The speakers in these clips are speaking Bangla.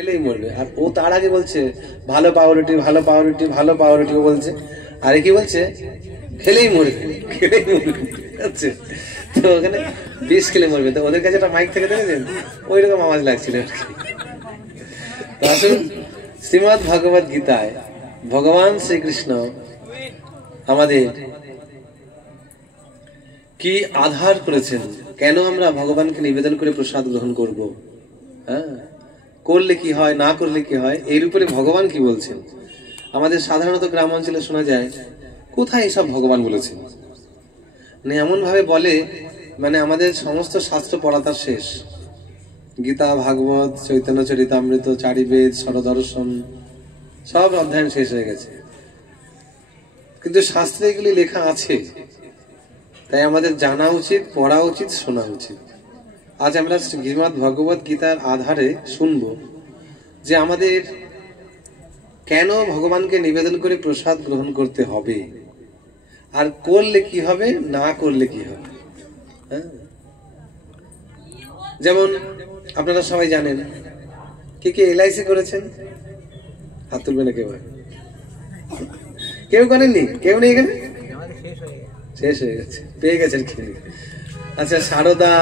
খেলেই মরবে। আর ও তার আগে বলছে ভালো পাউরুটি, ভালো পাউরুটি, ভালো পাউরুটি, ও বলছে। আর কি বলছে? খেলেই মরবে, খেলেই মরবে। আচ্ছা, তো ওখানে বিষ খেলে মরবে। তো ওদের কাছে একটা মাইক থেকে দেখেছেন, ওই রকম আওয়াজ লাগছিল আর কি। তো আসুন, শ্রীমদ্ ভগবত গীতায় ভগবান শ্রীকৃষ্ণ আমাদের কি আধার করেছেন, কেন আমরা ভগবানকে নিবেদন করে প্রসাদ গ্রহণ করব, হ্যাঁ, করলে কি হয়, না করলে কি হয়, এর উপরে ভগবান কি বলছেন। আমাদের সাধারণত গ্রাম অঞ্চলে শোনা যায়, কোথায় এসব ভগবান বলেছেন, মানে এমন ভাবে বলে, মানে আমাদের সমস্ত শাস্ত্র পড়া তার শেষ, গীতা, ভাগবত, চৈতন্য চরিতামৃত, চারিবেদ, ষড়দর্শন, সব অধ্যয়ন শেষ হয়ে গেছে, কিন্তু শাস্ত্রে এগুলি লেখা আছে। তাই আমাদের জানা উচিত, পড়া উচিত, শোনা উচিত। আজ আমরা শ্রীমদ্ ভগবত গীতার আধারে শুনব যে আমাদের কেন ভগবানকে নিবেদন করে প্রসাদ গ্রহণ করতে হবে, আর করলে কি হবে, না করলে কি হবে। হ্যাঁ, যেমন আপনারা সবাই জানেন, কে কে এলআইসি করেছেন? হাত তুলবেন না কেউ। কেউ করেননি? কেউ নেই এখানে? শেষ হয়ে গেছে, পেয়ে গেছেন কিনে। আচ্ছা, সারদা,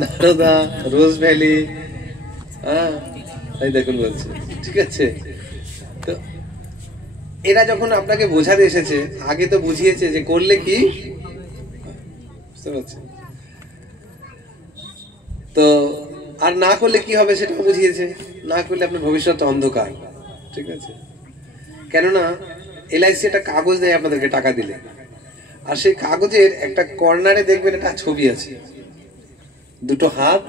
নারদা, রোজ ভ্যালি, হ্যাঁ, তাই দেখুন বলছে, ঠিক আছে। তো এরা যখন আপনাকে বোঝাতে এসেছে, আগে তো বুঝিয়েছে যে করলে কি, বুঝতে পারছেন? তো আর না করলে কি হবে সেটাও বুঝিয়েছে, না করলে আপনার ভবিষ্যৎ অন্ধকার, ঠিক আছে। কেননা এলআইসি একটা কাগজ দেয় আপনাদেরকে টাকা দিলে, আর সেই কাগজের একটা কর্নারে দেখবেন একটা ছবি আছে, দুটো হাত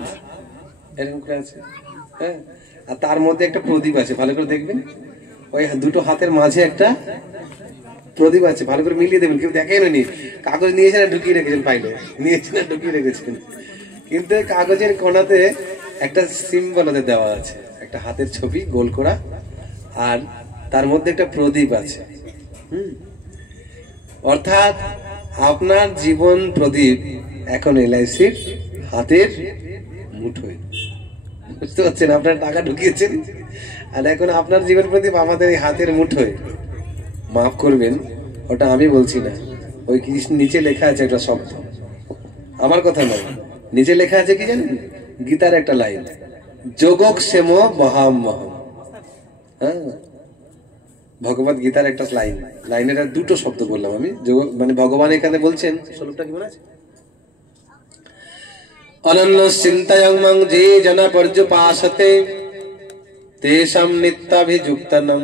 এরকম করে আছে, হ্যাঁ, আর তার মধ্যে একটা প্রদীপ আছে, ভালো করে দেখবেন। ওই দুটো হাতের মাঝে একটা প্রদীপ আছে, ভালো করে মিলিয়ে দেবেন। কেউ দেখেন নি, কাগজ নিয়েছেন আর ঢুকিয়ে রেখেছেন, পাইলে নিয়েছেন আর ঢুকিয়ে রেখেছেন, কিন্তু কাগজের কোণাতে একটা সিম্বল ওদের দেওয়া আছে, একটা হাতের ছবি গোল করা, আর তার মধ্যে একটা প্রদীপ আছে। অর্থাৎ আপনার জীবন প্রদীপ এখন এলআইসির হাতের মুঠোয়, বুঝতে পারছেন? আপনার টাকা ঢুকিয়েছেন, আর এখন আপনার জীবন প্রদীপ আমাদের এই হাতের মুঠোয়। মাফ করবেন, ওটা আমি বলছি না, ওই নিচে লেখা আছে একটা শব্দ, আমার কথা নয়। নিচে লেখা আছে কি জানেন? গীতার একটা লাইন, যোগক্ষেম মহাম মহম। হ্যাঁ, ভগবত গীতার একটা লাইন, লাইনের দুটো শব্দ বললাম আমি, মানে ভগবান এখানে বলছেন, শ্লোকটা কি মনে আছে? অনন্য চিন্তায়ং মং যে জনা পর্যুপাসতে তেষাম নিত্যাভিযুক্তানাম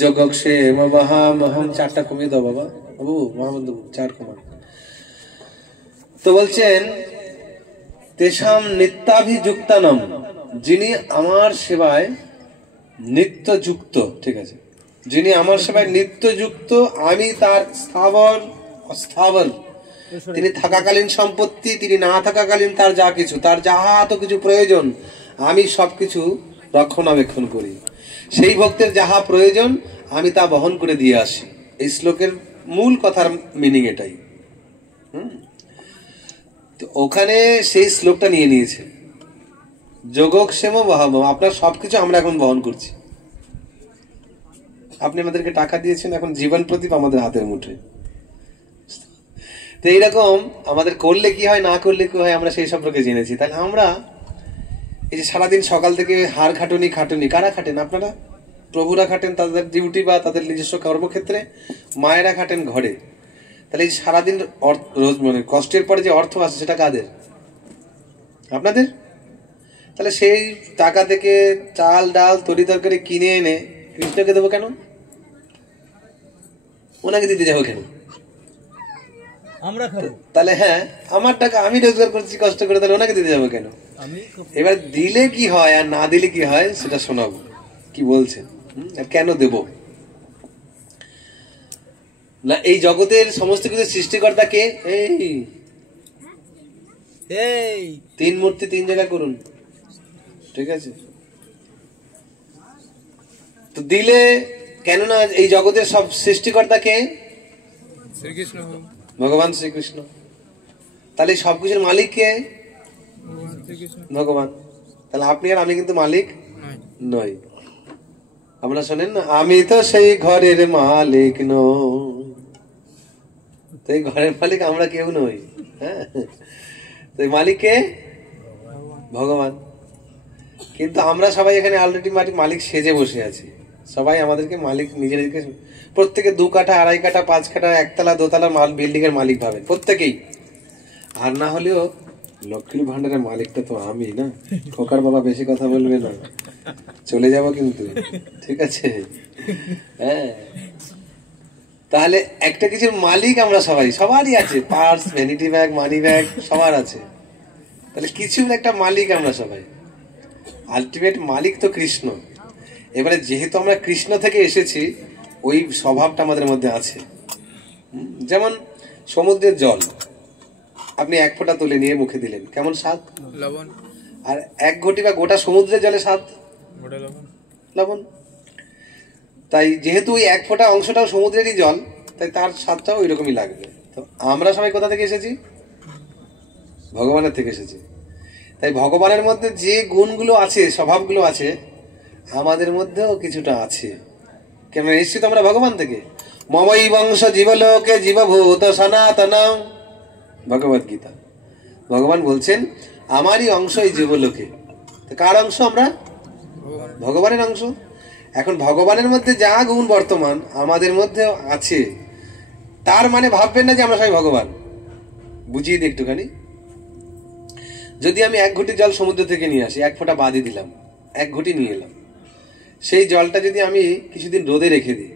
যোগক্ষেম মহামহম। চারটা কমিয়ে দাও বাবা, বাবু মহাবন্ধু, চার কমান। তো বলছেন তেষাম নিত্যাভিযুক্তানাম, যিনি আমার সেবায় নিত্যযুক্ত, ঠিক আছে, যিনি আমার সেবায় নিত্যযুক্ত, আমি তার স্থাবর অস্থাবর, তিনি থাকাকালীন সম্পত্তি, তিনি না থাকাকালীন তার যা কিছু, তার যাহা তো কিছু প্রয়োজন, আমি সবকিছু রক্ষণাবেক্ষণ করি। সেই ভক্তের যাহা প্রয়োজন আমি তা বহন করে দিয়ে আসি। এই শ্লোকের মূল কথার মিনিং এটাই। তো ওখানে সেই শ্লোকটা নিয়ে নিয়েছে, যোগক্ষেম মহাম, আপনার সবকিছু আমরা এখন বহন করছি। আপনি আমাদেরকে টাকা দিয়েছেন, এখন জীবন প্রদীপ আমাদের হাতের মুঠোয়। তো এইরকম আমাদের করলে কি হয়, না করলে কি হয়, আমরা সেই সম্পর্কে জেনেছি। তাহলে আমরা এই যে সারাদিন সকাল থেকে হাড় খাটুনি, কারা খাটেন? আপনারা। প্রভুরা খাটেন তাদের ডিউটি বা তাদের নিজস্ব কর্মক্ষেত্রে, মায়েরা খাটেন ঘরে। তাহলে এই সারাদিন রোজ মানে কষ্টের পরে যে অর্থ আসে সেটা কাদের? আপনাদের। তাহলে সেই টাকা থেকে চাল, ডাল, তরি তরকারি কিনে এনে কৃষ্ণকে দেবো কেন? ওনাকে দিতে যাবো কেন? আমরা খাবো। তাহলে হ্যাঁ, আমার টাকা আমি রোজগার করছি কষ্ট করে, তাহলে ওনাকে দিতে যাবো কেন? এবার দিলে কি হয় আর না দিলে কি হয় সেটা শোনাবো, কি বলছেন আর কেন দেব না। এই জগতের সমস্ত কিছু সৃষ্টিকর্তা কে? এই তিন মূর্তি তিন জায়গায় করুন, ঠিক আছে। তো দিলে কেন না, এই জগতের সব সৃষ্টিকর্তা কে? শ্রীকৃষ্ণ, ভগবান শ্রীকৃষ্ণ। তাহলে সবকিছুর মালিক কে? ভগবান। তাহলে আপনি আর আমি কিন্তু মালিক নই। আমরা শোনেন না, আমি তো সেই ঘরের মালিক নই। তো এই ঘরের মালিক আমরা কেউ নই। হ্যাঁ, তো এই মালিক কে? ভগবান। কিন্তু আমরা সবাই এখানে অলরেডি মালিক সেজে বসে আছি। সবাই আমাদেরকে মালিক, নিজেদেরকে প্রত্যেকে 2 কাঠা 2.5 কাঠা 5 কাঠা 1 তলা 2 তলা বিল্ডিং এর মালিক ভাবেন প্রত্যেকেই। আর না হলেও লক্ষ্মীর ভান্ডারের মালিকটা তো আমি না। খোকার বাবা বেশি কথা বলবে না, চলে যাব কিন্তু, ঠিক আছে? হ্যাঁ, তাহলে একটা কিছুর মালিক আমরা সবাই, সবারই আছে, purse, vanity bag, money bag সবার আছে। তাহলে কিছুর একটা মালিক আমরা সবাই। আলটিমেট মালিক তো কৃষ্ণ। এবারে যেহেতু আমরা কৃষ্ণ থেকে এসেছি, ওই স্বভাবটা আমাদের মধ্যে আছে। যেমন সমুদ্রের জল আপনি 1 ফোঁটা তুলে নিয়ে মুখে দিলেন, কেমন স্বাদ? লবণ। আর 1 ঘটি বা গোটা সমুদ্রের জলে স্বাদ লবণ। লবণ। তাই যেহেতু ওই 1 ফোঁটা অংশটাও সমুদ্রেরই জল, তাই তার স্বাদটাও ওই রকমই লাগবে। তো আমরা সবাই কোথা থেকে এসেছি? ভগবানের থেকে এসেছি। তাই ভগবানের মধ্যে যে গুণগুলো আছে, স্বভাবগুলো আছে, আমাদের মধ্যেও কিছুটা আছে। কেন নিশ্চিত আমরা ভগবান থেকে। মমই বংশ জীবলোকে জীবভূত সনাতন, ভগবদ গীতা। ভগবান বলছেন আমারই অংশ এই জীবলোকে। কার অংশ আমরা? ভগবানের অংশ। এখন ভগবানের মধ্যে যা গুণ বর্তমান আমাদের মধ্যে আছে, তার মানে ভাববেন না যে আমরা সবাই ভগবান। বুঝিয়ে দিই একটুখানি। যদি আমি 1 ঘটি জল সমুদ্র থেকে নিয়ে আসি, 1 ফোঁটা বাদই দিলাম, 1 ঘটি নিয়ে এলাম, সেই জলটা যদি আমি কিছুদিন রোদে রেখে দিই,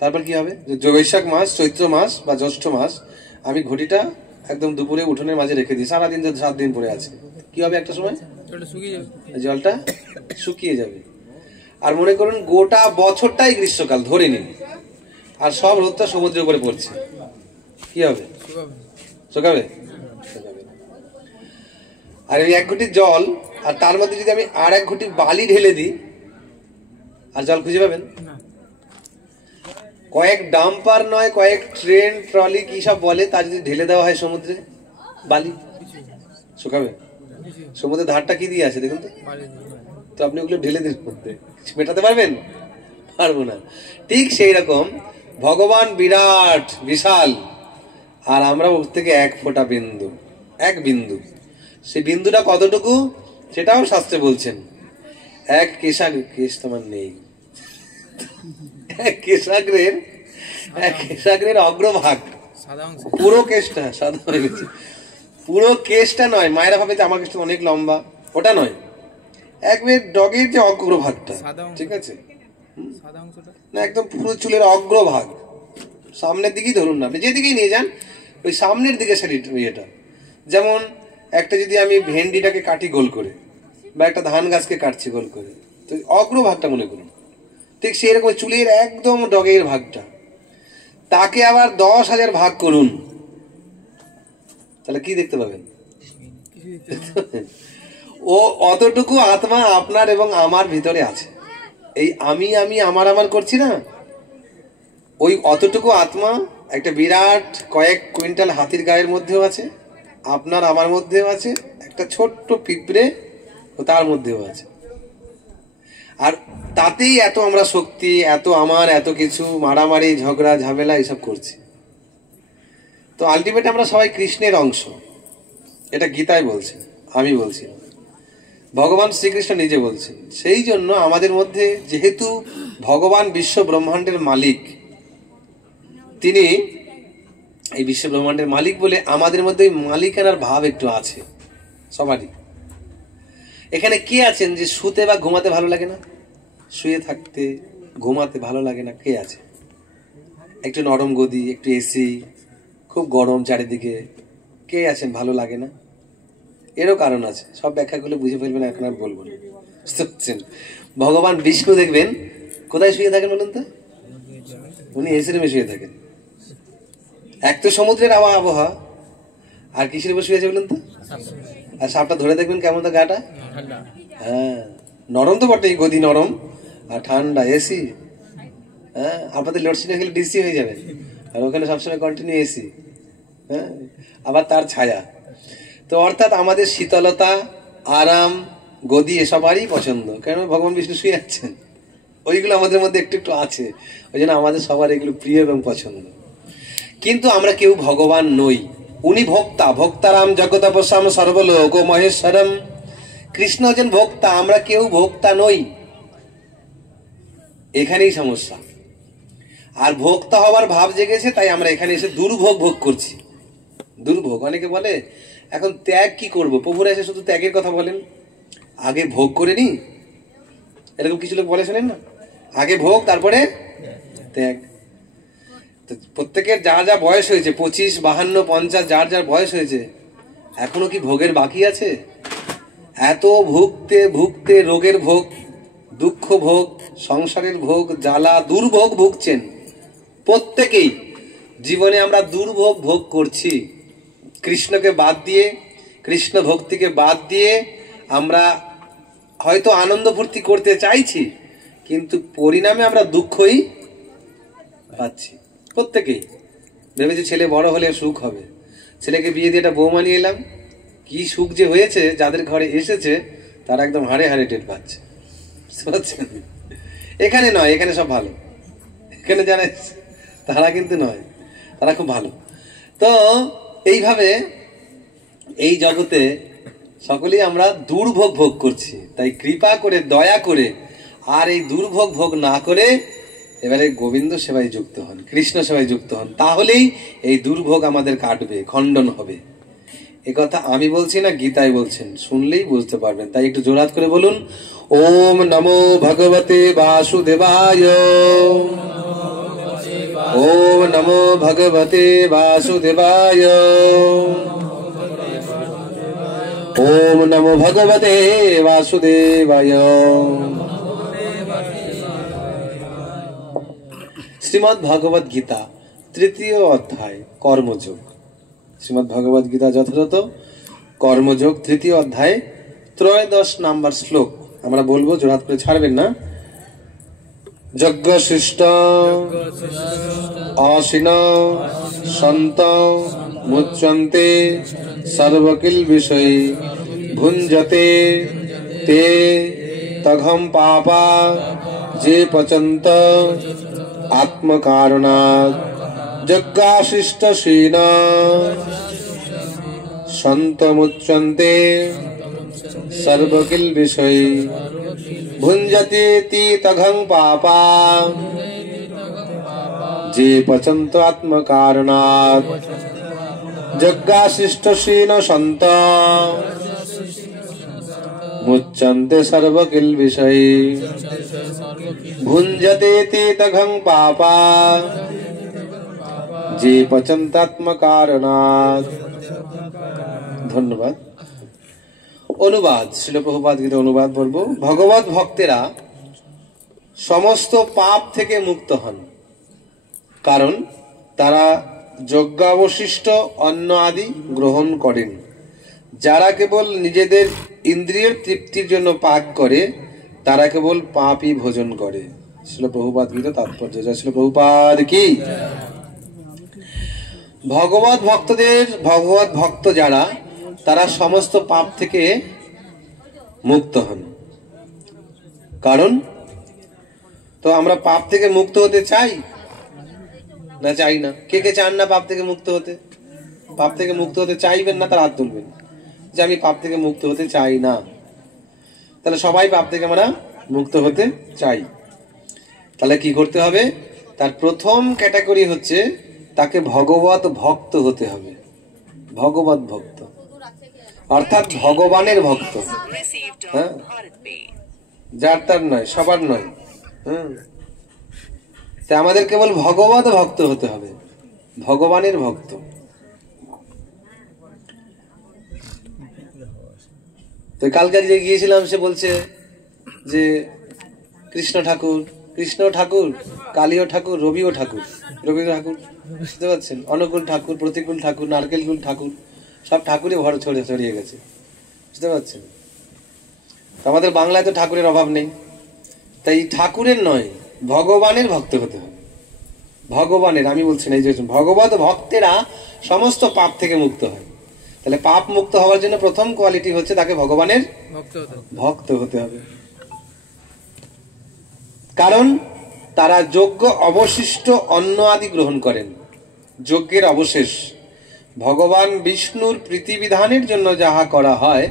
তারপর কি হবে? বৈশাখ মাস, চৈত্র মাস বা জ্যৈষ্ঠ মাস আমি ঘটিটা একদম দুপুরে উঠোনের মাঝে রেখে দিই, সারাদিন, 7 দিন পরে আছে, কি হবে? একটা সময় জলটা শুকিয়ে যাবে। আর মনে করুন গোটা বছরটাই গ্রীষ্মকাল ধরে নিন, আর সব রোদটা সমুদ্রের উপরে পড়ছে, কি হবে? শুকাবে? আর ওই 1 ঘটি জল, আর তার মধ্যে যদি আমি আর 1 ঘটি বালি ঢেলে দিই, আর জল খুঁজে পাবেন? কয়েক ডাম্পার নয়, কয়েক ট্রেন, ট্রলি, কি সব বলে, তা যদি ঢেলে দেওয়া হয় সমুদ্রে, বালি শুকাবে? সমুদ্রের ধারটা কি দিয়ে আছে দেখুন তো। তো আপনি ওগুলো ঢেলে দিন, মেটাতে পারবেন? পারবো না। ঠিক সেই রকম ভগবান বিরাট বিশাল, আর আমরা ওর থেকে 1 ফোঁটা বিন্দু, 1 বিন্দু। সেই বিন্দুটা কতটুকু সেটাও শাস্ত্রে বলছেন। 1 কেশ তোমার নেই, 1 কেশাগ্রের অগ্রভাগ, পুরো কেশটা সাদা হয়ে গেছে, পুরো কেশটা নয়। মায়েরা ভাবে যে আমার কেশটা অনেক লম্বা, ওটা নয়, একবার ডগের যে অগ্রভাগটা, ঠিক আছে না, একদম পুরো চুলের অগ্রভাগ, সামনের দিকেই ধরুন না, আপনি যেদিকেই নিয়ে যান ওই সামনের দিকে ইয়েটা। যেমন একটা যদি আমি ভেন্ডিটাকে কাটি গোল করে, বা একটা ধান গাছকে কাটছি গোল করে, তো অগ্রভাগটা মনে করুন, ঠিক সেই রকম চুলের একদম ডগের ভাগটা, তাকে আবার 10,000 ভাগ করুন, তাহলে কি দেখতে পাবেন? ও অতটুকু আত্মা আপনার এবং আমার ভিতরে আছে। এই আমি আমি আমার আমার করছি না, ওই অতটুকু আত্মা একটা বিরাট কয়েক কুইন্টাল হাতির গায়ের মধ্যেও আছে, আপনার আমার মধ্যেও আছে, একটা ছোট্ট পিঁপড়ে তার মধ্যেও আছে। আর তাতেই এত আমরা শক্তি, এত আমার, এত কিছু মারামারি, ঝগড়া, ঝামেলা এসব করছি। তো আলটিমেট আমরা সবাই কৃষ্ণের অংশ, এটা গীতায় বলছে, আমি বলছি, ভগবান শ্রীকৃষ্ণ নিজে বলছেন। সেই জন্য আমাদের মধ্যে যেহেতু ভগবান বিশ্ব ব্রহ্মাণ্ডের মালিক, তিনি এই বিশ্ব ব্রহ্মাণ্ডের মালিক বলে আমাদের মধ্যে মালিকানার ভাব একটু আছে সবারই। এখানে কে আছেন যে শুতে বা ঘুমাতে ভালো লাগে না? শুয়ে থাকতে, ঘুমাতে ভালো লাগে না? কে আছে? একটু নরম গদি, একটু এসি, খুব গরম চারিদিকে, কে আছেন ভালো লাগে না? এরও কারণ আছে, সব ব্যাখ্যাগুলো বুঝে ফেলবেন, এখন আর বলবো না। বুঝতে পারছেন? ভগবান বিষ্ণু দেখবেন কোথায় শুয়ে থাকেন বলুন তো? উনি এসি রুমে শুয়ে থাকেন। এক তো সমুদ্রের আবহাওয়া, আর কিসের উপর শুয়ে আছে বলুন তো? আর সাপটা ধরে দেখবেন কেমন তো গাটা, হ্যাঁ নরম তো বটেই, গদি নরম আর ঠান্ডা, এসি। হ্যাঁ, আপনাদের লোডশেডিং হলে ডিসি হয়ে যাবে, আর ওখানে সবসময় কন্টিনিউ এসি। হ্যাঁ, আবার তার ছায়া। তো অর্থাৎ আমাদের শীতলতা, আরাম, গদি এসবারই পছন্দ। কেন? ভগবান বিষ্ণু শুয়ে যাচ্ছেন, ওইগুলো আমাদের মধ্যে একটু একটু আছে, ওই জন্য আমাদের সবার এগুলো প্রিয় এবং পছন্দ। কিন্তু আমরা কেউ ভগবান নই। উনি ভোক্তা, ভোক্তারাম জগতাপসাম সর্বলোক মহেশ্বরম। কৃষ্ণ হচ্ছেন ভোক্তা, আমরা কেউ ভোক্তা নই। এখানেই সমস্যা। আর ভোক্তা হওয়ার ভাব জেগেছে, তাই আমরা এখানে এসে দুর্ভোগ ভোগ করছি। দুর্ভোগ, অনেকে বলে এখন ত্যাগ কি করব, প্রভুরা এসে শুধু ত্যাগের কথা বলেন, আগে ভোগ করে নি, এরকম কিছু লোক বলে, শোনেন না, আগে ভোগ তারপরে ত্যাগ। প্রত্যেকের যা যা বয়স হয়েছে, 25, 52, 50, যার যার বয়স হয়েছে, এখনো কি ভোগের বাকি আছে? এত ভুগতে ভুগতে রোগের ভোগ, দুঃখ ভোগ, সংসারের ভোগ, জ্বালা, দুর্ভোগ ভুগছেন প্রত্যেকেই। জীবনে আমরা দুর্ভোগ ভোগ করছি। কৃষ্ণকে বাদ দিয়ে, কৃষ্ণ ভক্তিকে বাদ দিয়ে আমরা হয়তো আনন্দ ফুর্তি করতে চাইছি, কিন্তু পরিণামে আমরা দুঃখই পাচ্ছি প্রত্যেকেই। ভেবেছি ছেলে বড় হলে সুখ হবে, ছেলেকে বিয়ে দিয়ে একটা বৌমা নিয়ে এলাম, কি সুখ যে হয়েছে, যাদের ঘরে এসেছে তারা একদম হাড়ে হাড়ে টের পাচ্ছে। এখানে নয়, এখানে সব ভালো, এখানে যারা তারা কিন্তু নয়, তারা খুব ভালো। তো এইভাবে এই জগতে সকলেই আমরা দুর্ভোগ ভোগ করছি। তাই কৃপা করে, দয়া করে আর এই দুর্ভোগ ভোগ না করে এবারে গোবিন্দ সেবায় যুক্ত হন, কৃষ্ণ সেবায় যুক্ত হন, তাহলেই এই দুর্ভোগ আমাদের কাটবে, খণ্ডন হবে। এ কথা আমি বলছি না, গীতায় বলছেন, শুনলেই বুঝতে পারবেন। তাই একটু জোরাত করে বলুন, ওম নমো ভগবতে বাসুদেবায়, ওম নমো ভগবতে বাসুদেবায়, ওম নমো ভগবতে বাসুদেবায়। শ্রীমদ্ ভগবদ গীতা 3য় অধ্যায় কর্মযোগ। শ্রীমদ্ ভগবদ গীতা যথাযথ কর্মযোগ 3য় অধ্যায় 13 নম্বর শ্লোক আমরা বলবো, জোড়াত করে ছাড়বেন না। যজ্ঞ শিষ্ট অসীন সন্ত মুচ্যন্তে সর্বকিল বিষয় ভুঞ্জতে তে তঘম পাপা যে পচন্ত আত্মকারণাৎ যজ্ঞাশিষ্ট শীন সন্তমুচ্যন্তে সর্বকিল বিষয় ভুঞ্জতে তি তঘং পাপা যে পচন্ত আত্মকারণাৎ যজ্ঞাশিষ্ট শীন সন্ত মুচ্যন্তে সর্বকিল বিষয় ভুঞ্জতে তে তঘং পাপা যে পচন্তাত্মকারণাৎ। ধন্যবাদ। অনুবাদ, শ্রীল প্রভুপাদ গীতা অনুবাদ বলবো। ভগবত ভক্তেরা সমস্ত পাপ থেকে মুক্ত হন, কারণ তারা যজ্ঞাবশিষ্ট অন্ন আদি গ্রহণ করেন। যারা কেবল নিজেদের ইন্দ্রিয়ের তৃপ্তির জন্য পাক করে, তারা কেবল পাপই ভোজন করে। শ্রীল প্রভুপাদ গীতা তাৎপর্য। যা শ্রীল প্রভুপাদ কি। ভগবত ভক্তদের, ভগবত ভক্ত যারা, তারা সমস্ত পাপ থেকে মুক্ত হন। কারণ তো আমরা পাপ থেকে মুক্ত হতে চাই না চাই না? কে কে চান না পাপ থেকে মুক্ত হতে? পাপ থেকে মুক্ত হতে চাইবেন না তার হাত তুলবেন যে আমি পাপ থেকে মুক্ত হতে চাই না। তাহলে সবাই পাপ থেকে আমরা মুক্ত হতে চাই। তাহলে কি করতে হবে? তার প্রথম ক্যাটাগরি হচ্ছে তাকে ভগবত ভক্ত হতে হবে। ভগবত ভক্ত অর্থাৎ ভগবানের ভক্ত। হ্যাঁ, যার তার নয়, সবার নয়। তাই আমাদের কেবল ভগবত ভক্ত হতে হবে, ভগবানের ভক্ত। তো কালকে যে গিয়েছিলাম সে বলছে যে কৃষ্ণ ঠাকুর, কৃষ্ণ ঠাকুর, কালীয় ঠাকুর, রবিও ঠাকুর, রবি ঠাকুর, বুঝতে পারছেন? অনুকূল ঠাকুর, প্রতিকূল ঠাকুর, নারকেলকুল ঠাকুর, সব ঠাকুরই ভরে ছড়িয়ে গেছে, বুঝতে পারছেন? আমাদের বাংলায় তো ঠাকুরের অভাব নেই। তাই ঠাকুরের নয়, ভগবানের ভক্ত হতে হবে। ভগবানের, আমি বলছি না, এই যে ভগবত ভক্তেরা সমস্ত পাপ থেকে মুক্ত হয়। তাহলে পাপ মুক্ত হওয়ার জন্য প্রথম কোয়ালিটি হচ্ছে তাকে ভগবানের ভক্ত হতে হবে। কারণ তারা যজ্ঞ অবশিষ্ট অন্ন আদি গ্রহণ করেন। যজ্ঞের অবশেষ ভগবান বিষ্ণুর প্রীতিবিধানের জন্য যাহা করা হয়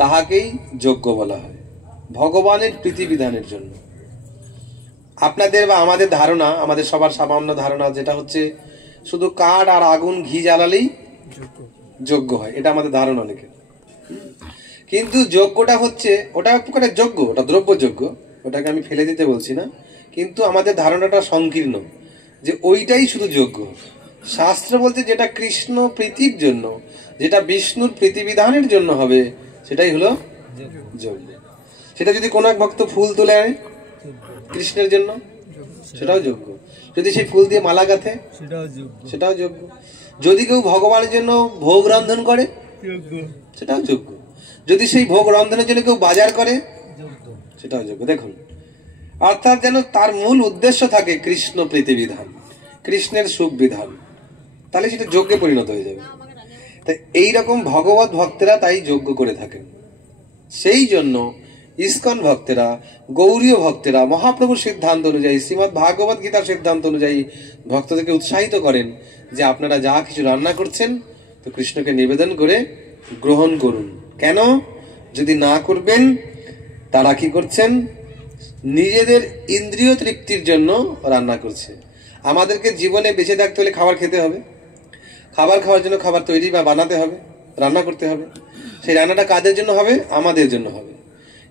তাহাকেই যজ্ঞ বলা হয়, ভগবানের প্রীতিবিধানের জন্য। আপনাদের বা আমাদের ধারণা, আমাদের সবার সামান্য ধারণা যেটা হচ্ছে শুধু কাঠ আর আগুন ঘি জ্বালালেই যজ্ঞ হয়, এটা আমাদের ধারণা অনেকে। কিন্তু যজ্ঞটা হচ্ছে, ওটা এক প্রকারের যজ্ঞ, ওটা দ্রব্য যজ্ঞ, ওটাকে আমি ফেলে দিতে বলছি না, কিন্তু আমাদের ধারণাটা সংকীর্ণ যে ওইটাই শুধু যজ্ঞ। শাস্ত্র বলতে যেটা কৃষ্ণ প্রীতির জন্য, যেটা বিষ্ণুর প্রীতিবিধানের জন্য হবে, সেটাই হলো যজ্ঞ। সেটা যদি কোনো এক ভক্ত ফুল তুলে আনে কৃষ্ণের জন্য, সেটাও যজ্ঞ। যদি সেই ফুল দিয়ে মালা গাঁথে, সেটাও যজ্ঞ। যদি কেউ ভগবানের জন্য ভোগ রন্ধন করে, সেটাও যজ্ঞ। যদি সেই ভোগ রন্ধনের জন্য কেউ বাজার করে, সেটাও যজ্ঞ। দেখুন, অর্থাৎ যেন তার মূল উদ্দেশ্য থাকে কৃষ্ণ প্রীতিবিধান, কৃষ্ণের সুখ বিধান, তাহলে সেটা যজ্ঞে পরিণত হয়ে যাবে। তাই এইরকম ভগবত ভক্তেরা তাই যজ্ঞ করে থাকেন। সেই জন্য ইস্কন ভক্তেরা, গৌরীয় ভক্তেরা মহাপ্রভুর সিদ্ধান্ত অনুযায়ী, শ্রীমদ্ ভাগবত গীতার সিদ্ধান্ত অনুযায়ী ভক্তদেরকে উৎসাহিত করেন যে আপনারা যা কিছু রান্না করছেন তো কৃষ্ণকে নিবেদন করে গ্রহণ করুন। কেন? যদি না করবেন তারা কি করছেন? নিজেদের ইন্দ্রিয় তৃপ্তির জন্য রান্না করছে। আমাদেরকে জীবনে বেঁচে থাকতে হলে খাবার খেতে হবে, খাবার খাওয়ার জন্য খাবার তৈরি বা বানাতে হবে, রান্না করতে হবে। সেই রান্নাটা কাদের জন্য হবে? আমাদের জন্য হবে,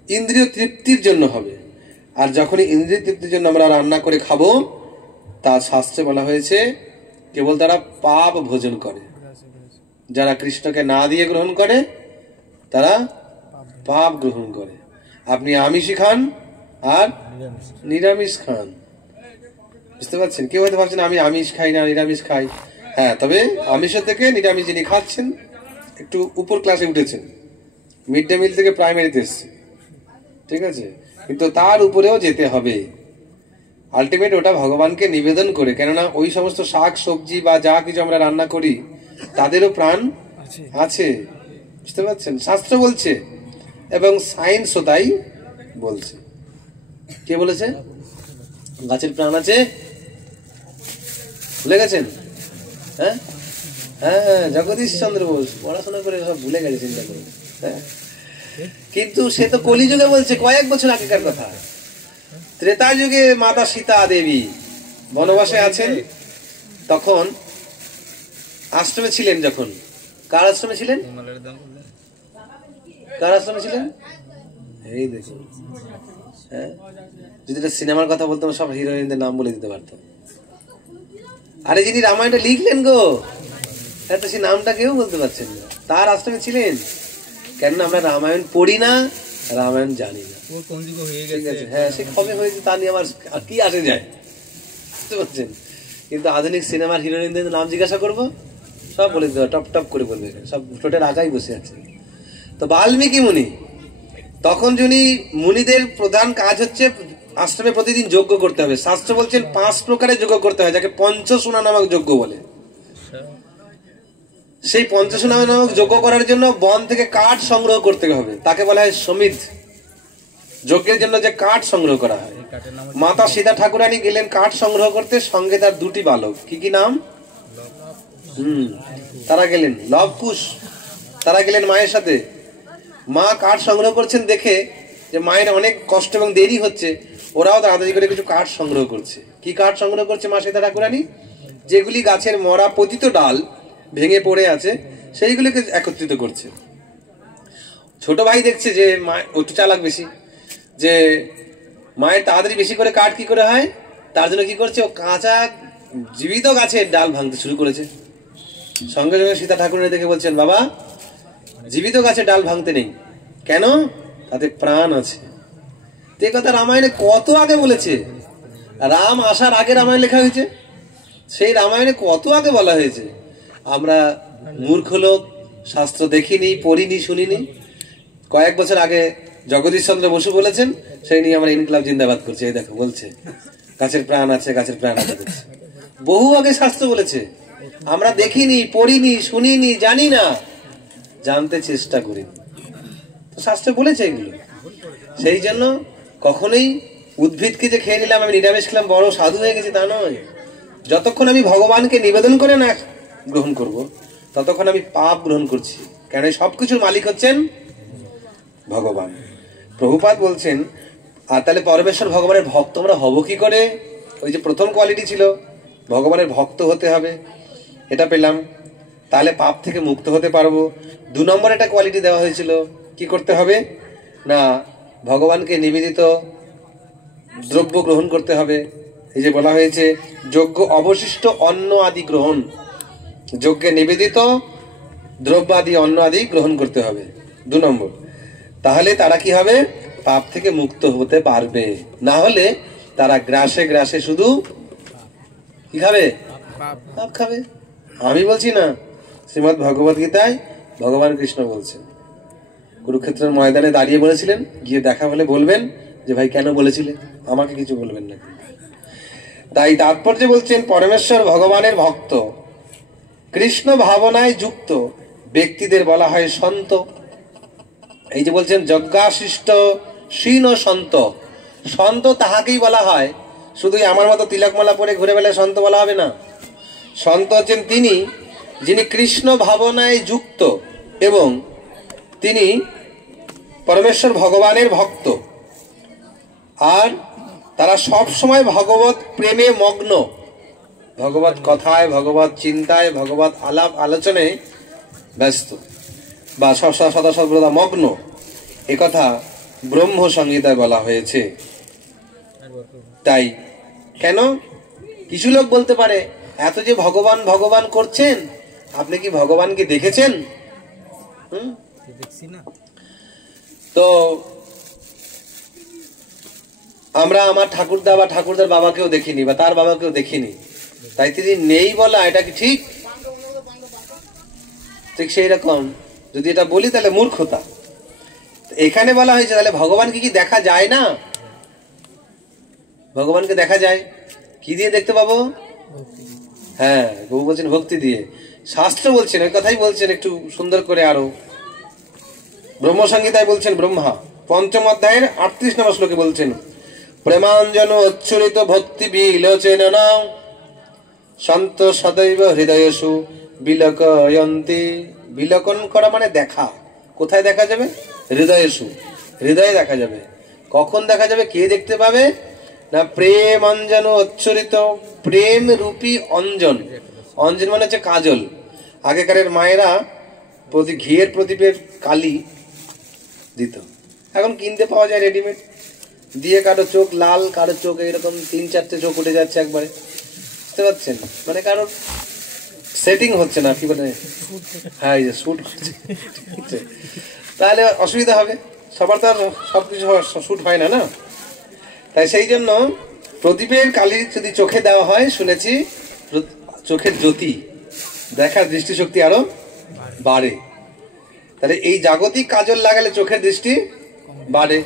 ইন্দ্রিয় তৃপ্তির জন্য হবে। আর যখনই ইন্দ্রিয় তৃপ্তির জন্য আমরা রান্না করে খাবো, তা শাস্ত্রে বলা হয়েছে কেবল তারা পাপ ভোজন করে। যারা কৃষ্ণকে না দিয়ে গ্রহণ করে তারা পাপ গ্রহণ করে। আপনি আমিষই খান আর নিরামিষ খান, বুঝতে পারছেন? কেউ হয়তো ভাবছেন আমি আমিষ খাই না, নিরামিষ খাই। হ্যাঁ, তবে আমিষের থেকে নিরামিষ যিনি খাচ্ছেন একটু উপর ক্লাসে উঠেছেন, মিড ডে মিল থেকে প্রাইমারিতে এসছে, ঠিক আছে? কিন্তু তার উপরেও যেতে হবে। আলটিমেট ওটা ভগবানকে নিবেদন করে, কেননা ওই সমস্ত শাক সবজি বা যা কিছু আমরা রান্না করি তাদেরও প্রাণ আছে, বুঝতে পারছেন? শাস্ত্র বলছে এবং সায়েন্সও তাই বলছে। কে বলেছে গাছের প্রাণ আছে? ভুলে গেছেন? হ্যাঁ হ্যাঁ, জগদীশ চন্দ্র বোস পড়াশোনা করে সব ভুলে গেছে, চিন্তা করে। হ্যাঁ, কিন্তু সে তো কলিযুগে বলছে, কয়েক বছর আগেকার কথা। ত্রেতা যুগে মাতা সীতা দেবী বনবাসে আছেন, তখন আশ্রমে ছিলেন। যখন কার আশ্রমে ছিলেন? কার আশ্রমে ছিলেন? এই দেখুন, হ্যাঁ, যদি এটা সিনেমার কথা বলতাম সব হিরোইনদের নাম বলে দিতে পারতাম। আরে যিনি রামায়ণটা লিখলেন গো, তো সে নামটা কেউ বলতে পারছেন না। তার আশ্রমে ছিলেন। কেননা আমরা রামায়ণ পড়ি না, রামায়ণ জানি না। ঠিক আছে, হ্যাঁ, সে কবে হয়েছে তা নিয়ে আমার কি আসে যায়, বুঝতে পারছেন? কিন্তু আধুনিক সিনেমার হিরোইনদের নাম জিজ্ঞাসা করবো, সব বলে দিতে টপ টপ করে বলবে, সব ঠোঁটের আগাই বসে আছে। তো বাল্মীকি মুনি, তখন যিনি মুনিদের প্রধান কাজ হচ্ছে আশ্রমে প্রতিদিন যজ্ঞ করতে হবে। শাস্ত্র বলছেন 5 প্রকারের যজ্ঞ করতে হয়, যাকে পঞ্চসুনা নামক যজ্ঞ বলে। সেই পঞ্চসুনা নামক যজ্ঞ করার জন্য বন থেকে কাঠ সংগ্রহ করতে হবে, তাকে বলা হয় সমিধ। যজ্ঞের জন্য যে কাঠ সংগ্রহ করা হয়, মাতা সীতা ঠাকুরানী গেলেন কাঠ সংগ্রহ করতে, সঙ্গে তার 2টি বালক। কি কি নাম? তারা গেলেন লবকুশ, তারা গেলেন মায়ের সাথে। মা কাঠ সংগ্রহ করছেন দেখে যে মায়ের অনেক কষ্ট এবং দেরি হচ্ছে, ওরাও তাড়াতাড়ি করে কিছু কাঠ সংগ্রহ করছে। কি কাঠ সংগ্রহ করছে মা সীতা ঠাকুরানী? যেগুলি গাছের মরা পতিত ডাল ভেঙে পড়ে আছে, সেইগুলিকে একত্রিত করছে। ছোট ভাই দেখছে যে মা একটু চালাক বেশি, যে মায়ের তাড়াতাড়ি বেশি করে কাঠ কি করে হয়, তার জন্য কি করছে, ও কাঁচা জীবিত গাছের ডাল ভাঙতে শুরু করেছে। সঙ্গে সঙ্গে সীতা ঠাকুরানী দেখে বলছেন, বাবা, জীবিত গাছের ডাল ভাঙতে নেই। কেন? তাতে প্রাণ আছে। এ কথা রামায়ণে কত আগে বলেছে। রাম আসার আগে রামায়ণ লেখা হয়েছে, সেই রামায়ণে কত আগে বলা হয়েছে। আমরা মূর্খ লোক, শাস্ত্র দেখিনি, পড়িনি, শুনিনি। কয়েক বছর আগে জগদীশ চন্দ্র বসু বলেছেন, সেই নিয়ে আমরা ইনকলাব জিন্দাবাদ করছি। এই দেখো বলছে গাছের প্রাণ আছে, গাছের প্রাণ আছে। বহু আগে শাস্ত্র বলেছে, আমরা দেখিনি, পড়িনি, শুনিনি, জানি না। জানতে চেষ্টা করি। শাস্ত্রে বলেছে এগুলো। সেই জন্য কখনোই উদ্ভিদকে যে খেয়ে নিলাম, আমি নিরামিষ খেলাম, বড় সাধু হয়ে গেছি তা নয়। যতক্ষণ আমি ভগবানকে নিবেদন করে না গ্রহণ করব, ততক্ষণ আমি পাপ গ্রহণ করছি। কেন সবকিছুর মালিক হচ্ছেন ভগবান। প্রভুপাদ বলছেন, আর তাহলে পরমেশ্বর ভগবানের ভক্ত আমরা হব কি করে? ওই যে প্রথম কোয়ালিটি ছিল ভগবানের ভক্ত হতে হবে, এটা পেলাম, তাহলে পাপ থেকে মুক্ত হতে পারবো। 2 নম্বর একটা কোয়ালিটি দেওয়া হয়েছিল, কি করতে হবে না, ভগবানকে নিবেদিত দ্রব্য গ্রহণ করতে হবে। এই যে বলা হয়েছে যজ্ঞ অবশিষ্ট অন্ন আদি গ্রহণ, যজ্ঞে নিবেদিত দ্রব্য আদি অন্ন আদি গ্রহণ করতে হবে 2 নম্বর। তাহলে তারা কি হবে, পাপ থেকে মুক্ত হতে পারবে। না হলে তারা গ্রাসে গ্রাসে শুধু কি খাবে, পাপ খাবে। আমি বলছি না, শ্রীমদ্ ভগবত গীতায় ভগবান কৃষ্ণ বলছেন। কুরুক্ষেত্রের ময়দানে দাঁড়িয়ে বলেছিলেন, গিয়ে দেখা হলে বলবেন যে ভাই কেন বলেছিলে, আমাকে কিছু বলবেন না। তাই তাৎপর্য বলছেন, পরমেশ্বর ভগবানের ভক্ত, কৃষ্ণ ভাবনায় যুক্ত ব্যক্তিদের বলা হয় সন্ত। এই যে বলছেন যজ্ঞাশিষ্ট শীন সন্ত, সন্ত তাহাকেই বলা হয়। শুধুই আমার মতো তিলকমালা পরে ঘুরে বেড়ালে সন্ত বলা হবে না। সন্ত হচ্ছেন তিনি যিনি কৃষ্ণ ভাবনায় যুক্ত এবং তিনি পরমেশ্বর ভগবানের ভক্ত, আর তারা সব সময় ভগবত প্রেমে মগ্ন, ভগবত কথায়, ভগবত চিন্তায়, ভগবত আলাপ আলোচনায় ব্যস্ত বা সদা সর্বদা মগ্ন। একথা ব্রহ্ম সংহিতায় বলা হয়েছে। তাই কেন কিছু লোক বলতে পারে, এত যে ভগবান ভগবান করছেন, আপনি কি ভগবানকে দেখেছেন? তো আমরা আমার ঠাকুরদা বা ঠাকুরদার বাবাকেও দেখিনি বা তার বাবাকেও দেখিনি, তাই তিনি নেই বলা এটা কি ঠিক? ঠিক সেই রকম যদি এটা বলি তাহলে মূর্খতা। এখানে বলা হয়েছে তাহলে ভগবানকে কি দেখা যায় না? ভগবানকে দেখা যায় কি দিয়ে দেখতে পাবো? হ্যাঁ, প্রভু বলছেন ভক্তি দিয়ে। শাস্ত্র বলছেন ওই কথাই বলছেন একটু সুন্দর করে আরো। ব্রহ্মসংহিতায় বলছেন, ব্রহ্মা 5ম অধ্যায়ের 38 নম্বর শ্লোকে বলছেন, প্রেমাঞ্জন উচ্ছরিত ভক্তি বিলোচন সন্ত সদৈব হৃদয়সু বিলকয়ন্তি। বিলকন করা মানে দেখা। কোথায় দেখা যাবে? হৃদয়সু, হৃদয়ে দেখা যাবে। কখন দেখা যাবে? কে দেখতে পাবে না, প্রেম অঞ্জন উচ্ছরিত, প্রেম রূপী অঞ্জন। অঞ্জন মানে হচ্ছে কাজল। আগেকারের মায়েরা ঘিয়ের প্রদীপের কালি দিত, এখন কিনতে পাওয়া যায় রেডিমেড। দিয়ে কারো চোখ লাল, কারো চোখ এরকম 3-4টে চোখ উঠে যাচ্ছে একবারে, বুঝতে পারছেন? মানে কারোর সেটিং হচ্ছে না, কি বলে, হ্যাঁ এই যে শুট হচ্ছে, তাহলে অসুবিধা হবে। সবার তো আর সবকিছু শুট হয় না, না? তাই সেই জন্য প্রদীপের কালি যদি চোখে দেওয়া হয়, শুনেছি চোখের জ্যোতি, দেখার দৃষ্টিশক্তি আরো বাড়ে। তাহলে এই জাগতিক কাজল লাগালে চোখের দৃষ্টি বাড়ে।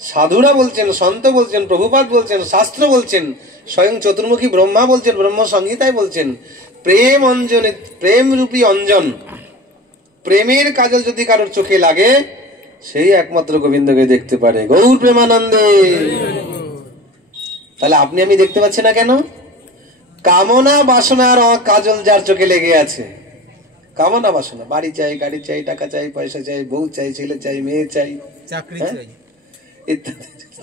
সাধুরা বলছেন, সন্ত বলছেন, প্রভুপাদ বলছেন, শাস্ত্র বলছেন, স্বয়ং চতুর্মুখী ব্রহ্মা বলছেন, ব্রহ্ম সংহিতায় বলছেন, প্রেম অঞ্জনে, প্রেম রূপী অঞ্জন, প্রেমের কাজল যদি কারোর চোখে লাগে, সেই একমাত্র গোবিন্দকে দেখতে পারে। গৌর প্রেমানন্দে। তাহলে আপনি আমি দেখতে পাচ্ছি না কেন? কামনা বাসনার কাজল যার চোখে লেগে আছে। কামনা বাসনা, বাড়ি চাই, গাড়ি চাই, টাকা চাই, পয়সা চাই, বউ চাই, ছেলে চাই, মেয়ে চাই, চাকরি চাই,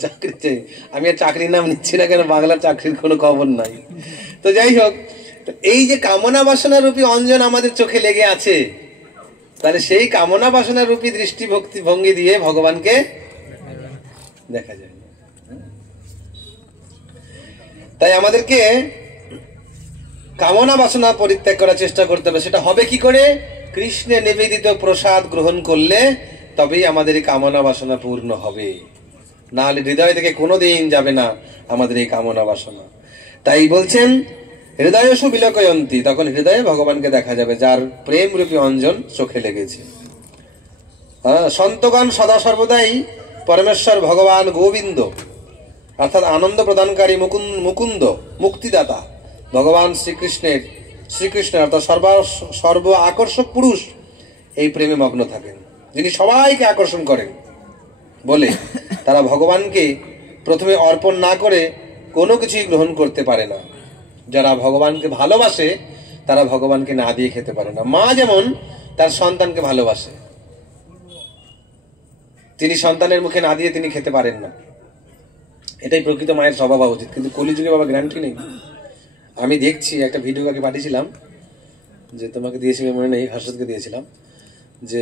চাকরি চাই। আমি আর চাকরির নাম নিচ্ছি না, কেন বাংলার চাকরির কোনো খবর নাই। তো যাই হোক, এই যে কামনা বাসনা রূপী অঞ্জন আমাদের চোখে লেগে আছে, তাহলে সেই কামনা বাসনা রূপী দৃষ্টি ভক্তি ভঙ্গি দিয়ে ভগবানকে দেখা যায়। তাই আমাদেরকে কামনা বাসনা পরিত্যাগ করার চেষ্টা করতে হবে। সেটা হবে কি করে? কৃষ্ণে নিবেদিত প্রসাদ গ্রহণ করলে তবেই আমাদের এই কামনা বাসনা পূর্ণ হবে। না হলে হৃদয় থেকে কোনোদিন যাবে না আমাদের এই কামনা বাসনা। তাই বলছেন হৃদয়সু বিলকয়ন্তি, তখন হৃদয়ে ভগবানকে দেখা যাবে, যার প্রেম রূপী অঞ্জন চোখে লেগেছে। সন্তগণ সদা সর্বদাই পরমেশ্বর ভগবান গোবিন্দ অর্থাৎ আনন্দ প্রদানকারী মুকুন্দ মুক্তিদাতা ভগবান শ্রীকৃষ্ণ অর্থাৎ সর্ব আকর্ষক পুরুষ, এই প্রেমে মগ্ন থাকেন, যিনি সবাইকে আকর্ষণ করেন বলে তারা ভগবানকে প্রথমে অর্পণ না করে কোনো কিছুই গ্রহণ করতে পারে না। যারা ভগবানকে ভালোবাসে তারা ভগবানকে না দিয়ে খেতে পারে না। মা যেমন তার সন্তানকে ভালোবাসে, তিনি সন্তানের মুখে না দিয়ে তিনি খেতে পারেন না। এটাই প্রকৃত মায়ের স্বভাব হওয়া উচিত, কিন্তু কলিযুগে বাবা গ্যারান্টি নেই। আমি দেখছি একটা ভিডিও আগে পাঠিয়েছিলাম, যে তোমাকে দিয়েছিলাম মনে নেই, হর্ষদকে দিয়েছিলাম, যে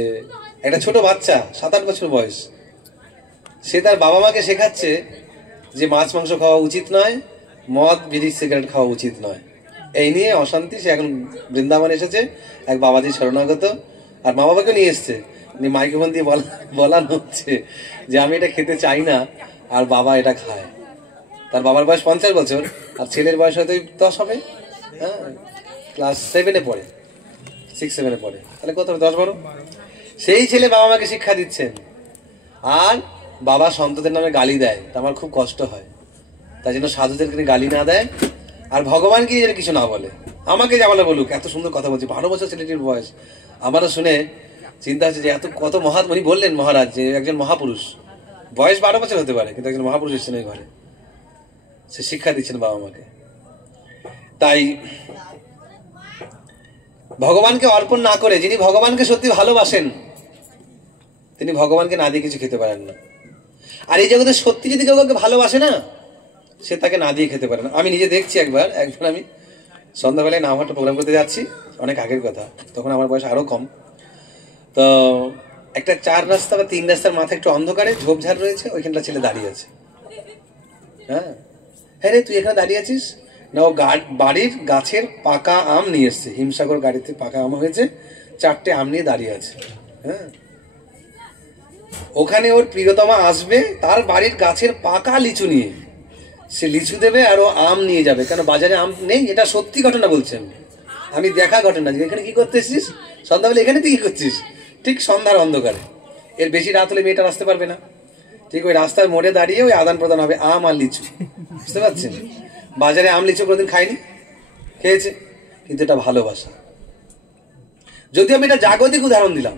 একটা ছোট বাচ্চা 7-8 বছর বয়স, সে তার বাবা মাকে শেখাচ্ছে যে মাছ মাংস খাওয়া উচিত নয়, মদ বিড়ি সিগারেট খাওয়া উচিত নয়। এই নিয়ে অশান্তি। সে এখন বৃন্দাবন এসেছে, এক বাবাজি শরণাগত, আর মা বাবাকে নিয়ে এসছে, মাইক্রোফোন দিয়ে বলানো হচ্ছে যে আমি এটা খেতে চাই না, আর বাবা এটা খায়। তার বাবার বয়স 50 বছর, আর ছেলের বয়স হয়তো 10 হবে। হ্যাঁ, ক্লাস 7-এ পড়ে, 6-7-এ পড়ে, তাহলে কত হবে, 10-12। সেই ছেলে বাবা মাকে শিক্ষা দিচ্ছেন, আর বাবা সন্তদের নামে গালি দেয়। তা আমার খুব কষ্ট হয়, তাই জন্য সাধুদেরকে গালি না দেয়, আর ভগবানকে যেন কিছু না বলে। আমাকে যা বলে বলুক, এত সুন্দর কথা বলছি, 12 বছর ছেলেটির বয়স। আমারও শুনে চিন্তা হচ্ছে যে এত কত উনি বললেন মহারাজ যে একজন মহাপুরুষ, বয়স 12 বছর হতে পারে, কিন্তু একজন মহাপুরুষ এসেছেন ওই ঘরে, সে শিক্ষা দিচ্ছেন বাবা মাকে। তাই ভগবানকে অর্পণ না করে, যিনি ভগবানকে সত্যি ভালোবাসেন, তিনি ভগবানকে না দিয়ে কিছু খেতে পারেন না। আর এই জগতে সত্যি যদি কেউ কাউকে ভালোবাসে না, সে তাকে না দিয়ে খেতে পারে না। আমি নিজে দেখছি, একবার আমি সন্ধ্যাবেলায় নামহাটে প্রোগ্রাম করতে যাচ্ছি, অনেক আগের কথা, তখন আমার বয়স আরো কম। তো একটা 4 রাস্তা বা 3 রাস্তার মাথায় একটু অন্ধকারে ঝোপঝাড় রয়েছে, ওইখানটা ছেলে দাঁড়িয়ে আছে। হ্যাঁ, হ্যাঁ রে, তুই এখানে দাঁড়িয়ে আছিস না? ও বাড়ির গাছের পাকা আম নিয়ে এসছে, হিমসাগর গাড়িতে পাকা আম হয়েছে, 4টে আম নিয়ে দাঁড়িয়ে আছে। হ্যাঁ, ওখানে ওর প্রিয়তমা আসবে, তার বাড়ির গাছের পাকা লিচু নিয়ে, সে লিচু দেবে আর ও আম নিয়ে যাবে, কেন বাজারে আম নেই। এটা সত্যি ঘটনা বলছেন, আমি দেখা ঘটনা। যে এখানে কি করতে এসেছিস সন্ধ্যাবেলা, এখানে তুই কি করছিস? ঠিক সন্ধ্যার অন্ধকারে, এর বেশি রাত হলে মেয়েটা আসতে পারবে না। ঠিক ওই রাস্তার মোড়ে দাঁড়িয়ে ওই আদান প্রদান হবে আম আর লিচু, বুঝতে পারছেন? বাজারে আম লিচু কোনোদিন খায়নি, খেয়েছে, কিন্তু এটা ভালোবাসা। যদি আমি এটা জাগতিক উদাহরণ দিলাম,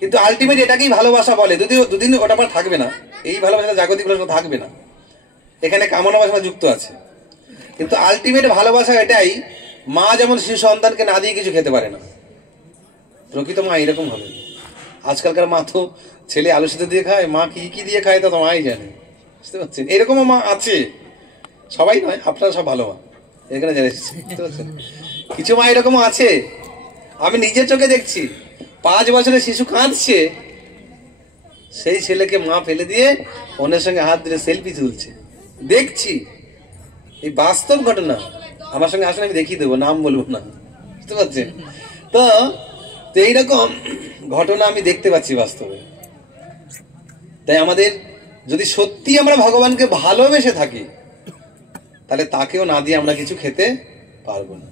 কিন্তু আলটিমেট এটাকেই ভালোবাসা বলে। যদিও দুদিন ওটা আমার থাকবে না, এই ভালোবাসা জাগতিক ভালোবাসা থাকবে না, এখানে কামনা বাসনা যুক্ত আছে, কিন্তু আলটিমেট ভালোবাসা এটাই। মা যেমন শিশু সন্তানকে না দিয়ে কিছু খেতে পারে না, প্রকৃত মা এরকম হবে। আজকালকার মা তো ছেলে আলু সিদ্ধ দিয়ে খায়, মা কি কি দিয়ে খায় তা তো মাই জানে, বুঝতে পারছেন? এরকমও মা আছে, সবাই নয়, আপনারা সব ভালো মা এখানে জেনে এসেছি, বুঝতে পারছেন? কিছু মা এরকমও আছে, আমি নিজের চোখে দেখছি। 5 বছরের শিশু কাঁদছে, সেই ছেলেকে মা ফেলে দিয়ে অন্যের সঙ্গে হাত ধরে সেলফি তুলছে, দেখছি। এই বাস্তব ঘটনা, আমার সঙ্গে আসলে আমি দেখিয়ে দেবো, নাম বলবো না, বুঝতে পারছেন? তো এইরকম ঘটনা আমি দেখতে পাচ্ছি বাস্তবে। তাই আমাদের যদি সত্যি আমরা ভগবানকে ভালোবেসে থাকি, তাহলে তাকেও না দিয়ে আমরা কিছু খেতে পারবো না।